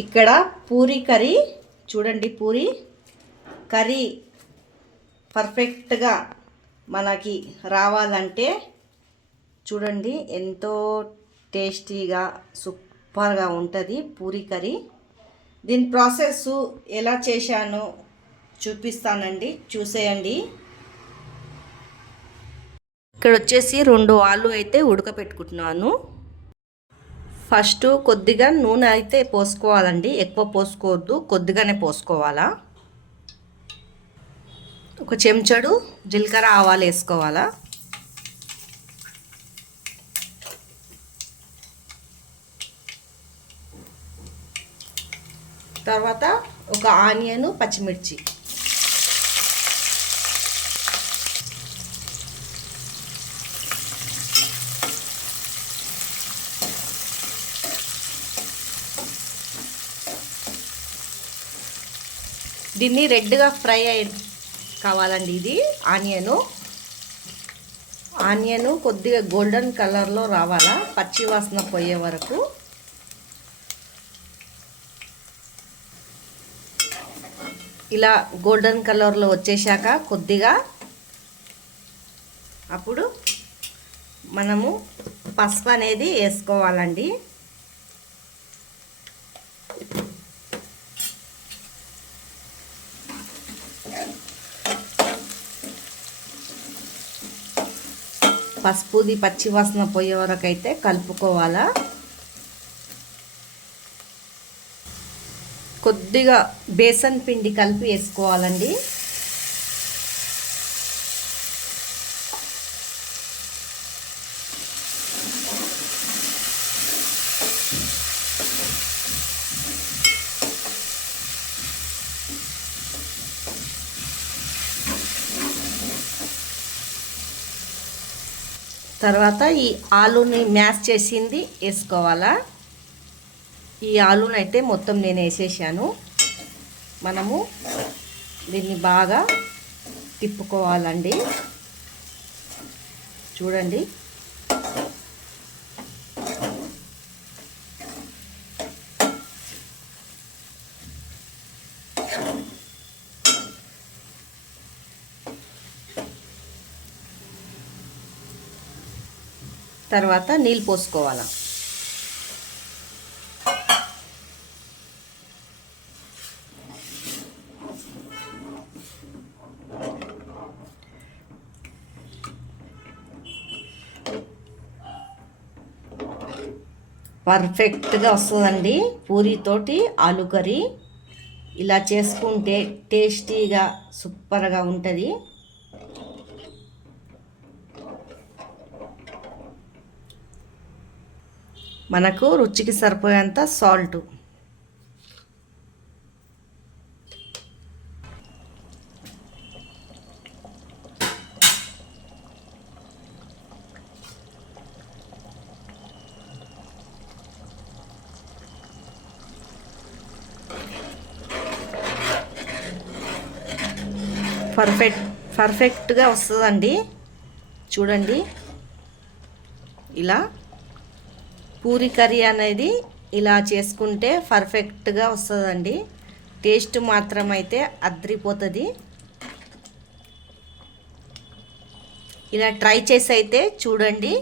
ఇక్కడ పూరి కర్రీ చూడండి. పూరి కర్రీ పర్ఫెక్ట్గా మనకి రావాలంటే చూడండి ఎంతో టేస్టీగా సూపర్గా ఉంటుంది పూరి కర్రీ. దీని ప్రాసెస్ ఎలా చేశానో చూపిస్తానండి, చూసేయండి. ఇక్కడ వచ్చేసి 2 ఆలు అయితే ఉడకపెట్టుకుంటున్నాను. ఫస్ట్ కొద్దిగా నూనె అయితే పోసుకోవాలండి, ఎక్కువ పోసుకోవద్దు, కొద్దిగానే పోసుకోవాలా. ఒక చెంచాడు జీలకర్ర ఆవాలు వేసుకోవాలా. తర్వాత ఒక ఆనియన్, పచ్చిమిర్చి, దీన్ని రెడ్గా ఫ్రై కావాలండి. ఇది ఆనియను కొద్దిగా గోల్డెన్ కలర్లో రావాలా, పచ్చి వాసన పోయే వరకు. ఇలా గోల్డెన్ కలర్లో వచ్చేసాక కొద్దిగా అప్పుడు మనము పసుపు అనేది వేసుకోవాలండి. పసుపుది పచ్చి వాసన పోయే వరకు అయితే కలుపుకోవాలా. కొద్దిగా బేసన్ పిండి కలిపి వేసుకోవాలండి. తర్వాత ఈ ఆలుని మ్యాష్ చేసింది వేసుకోవాలా. ఈ ఆలుని అయితే మొత్తం నేను వేసేసాను. మనము దీన్ని బాగా తిప్పుకోవాలండి. చూడండి తర్వాత నీళ్ళు పోసుకోవాలా. పర్ఫెక్ట్గా వస్తుందండి పూరితోటి ఆలు కర్రీ. ఇలా చేసుకుంటే టేస్టీగా సూపర్గా ఉంటుంది. మనకు రుచికి సరిపోయేంత సాల్ట్, పర్ఫెక్ట్గా వస్తుందండి. చూడండి ఇలా పూరి కర్రీ అనేది ఇలా చేసుకుంటే పర్ఫెక్ట్గా వస్తుందండి. టేస్ట్ మాత్రం అయితే అద్రిపోతుంది. ఇలా ట్రై చేసి అయితే చూడండి.